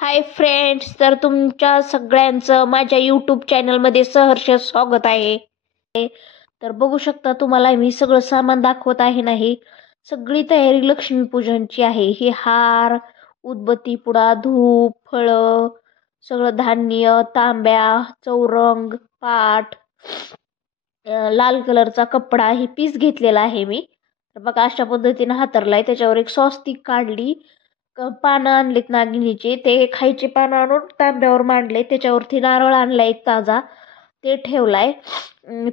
Hi friends, तर तुमच्या सगळ्यांचं माझ्या यूट्यूब चॅनलमध्ये सहर्ष स्वागत आहे. तर बघू शकता तुम्हाला मी सगळं सामान दाखवत आहे नाही. सगळी तयारी लक्ष्मीपूजनची आहे. हे हार, उदबत्ती पुडा, धूप, फळं, सगळं धान्य, तांब्या, चौरंग, पाट, लाल कलरचा कपडा, हे पीस घेतलेला आहे मी. तर बघा अशा पद्धतीने हातरलाय. त्याच्यावर एक स्वस्तिक काढली. पानं आणलीत नागिनीचे, ते खायचे पानं आणून तांब्यावर मांडले. त्याच्यावरती नारळ आणला एक ताजा, ते ठेवलाय.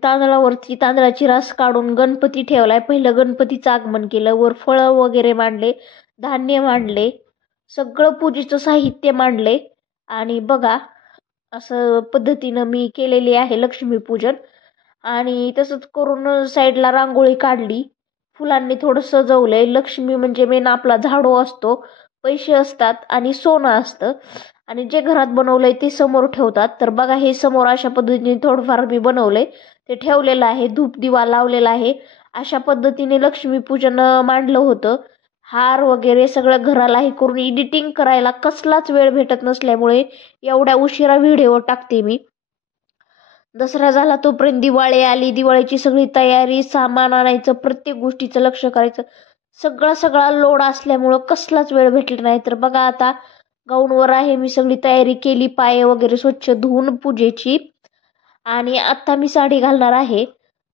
तांदळावरती तांदळाची रास काढून गणपती ठेवलाय. पहिलं गणपतीचं आगमन केलं. वर फळं वगैरे मांडले, धान्य मांडले, सगळं पूजेचं साहित्य मांडले. आणि बघा असं पद्धतीनं मी केलेली आहे लक्ष्मीपूजन. आणि तसंच करून साईडला रांगोळी काढली. फुलांनी थोडं सजवलंय. लक्ष्मी म्हणजे मेन आपला झाडू असतो, पैसे असतात आणि सोनं असतं. आणि जे घरात बनवलंय ते समोर ठेवतात. तर बघा हे समोर अशा पद्धतीने थोडंफार मी बनवलंय, ते ठेवलेलं आहे. धूप दिवा लावलेला आहे. अशा पद्धतीने लक्ष्मीपूजन मांडलं होतं. हार वगैरे सगळं घराला हे करून एडिटिंग करायला कसलाच वेळ भेटत नसल्यामुळे एवढ्या उशिरा व्हिडिओ टाकते मी. दसरा झाला तोपर्यंत दिवाळी आली. दिवाळीची सगळी तयारी, सामान आणायचं, प्रत्येक गोष्टीचं लक्ष करायचं, सगळा लोड असल्यामुळं कसलाच वेळ भेटला नाही. तर बघा आता गाऊनवर आहे मी, सगळी तयारी केली, पाय वगैरे स्वच्छ धुवून पूजेची. आणि आता मी साडी घालणार आहे.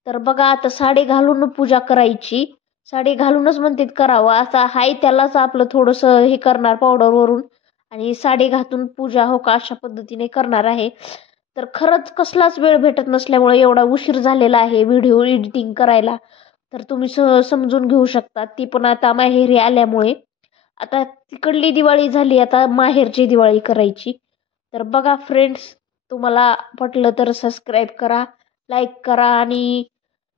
तर बघा आता साडी घालून पूजा करायची. साडी घालूनच म्हणतात करावं, असा हाय त्यालाच आपलं थोडंसं हे करणार पावडरवरून, आणि साडी घातून पूजा हो का अशा पद्धतीने करणार आहे. तर खरंच कसलाच वेळ भेटत नसल्यामुळे एवढा उशीर झालेला आहे व्हिडिओ एडिटिंग करायला. तर तुम्ही समजून घेऊ शकता. ती पण आता माहेरी आल्यामुळे. आता तिकडली दिवाळी झाली, आता माहेरची दिवाळी करायची. तर बघा फ्रेंड्स, तुम्हाला पटलं तर सबस्क्राईब करा, लाईक करा आणि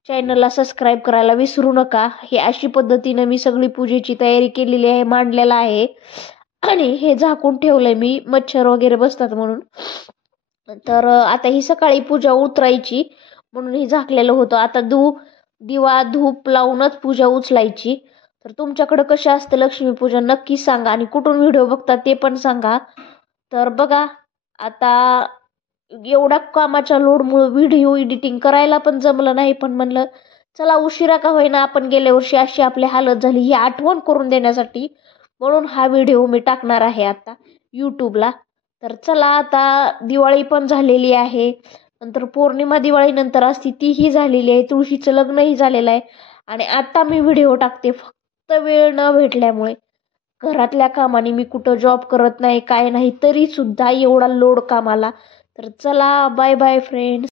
चॅनलला सबस्क्राईब करायला विसरू नका. हे अशी पद्धतीनं मी सगळी पूजेची तयारी केलेली आहे, मांडलेला आहे. आणि हे झाकून ठेवलंय मी, मच्छर वगैरे बसतात म्हणून. तर आता ही सकाळी पूजा उतरायची म्हणून ही झाकलेलं होतं. आता दिवा धूप लावूनच पूजा उचलायची. तर तुमच्याकडं कशा असतं लक्ष्मीपूजन नक्की सांगा, आणि कुठून व्हिडिओ बघता ते पण सांगा. तर बघा आता एवढ्या कामाच्या लोडमुळे व्हिडिओ एडिटिंग करायला पण जमलं नाही. पण म्हणलं चला उशिरा का होईना, आपण गेल्या वर्षी अशी आपली हालत झाली ही आठवण करून देण्यासाठी म्हणून हा व्हिडिओ मी टाकणार आहे आता यूट्यूबला. तर चला आता दिवाळी पण झालेली आहे. नंतर पौर्णिमा दिवाळी नंतर असती तीही झालेली आहे. तुळशीचं लग्नही झालेलं आहे. आणि आता मी व्हिडिओ टाकते फक्त वेळ न भेटल्यामुळे. घरातल्या कामाने मी कुठं जॉब करत नाही, काय नाही, तरी सुद्धा एवढा लोड कामाला. तर चला बाय बाय फ्रेंड्स.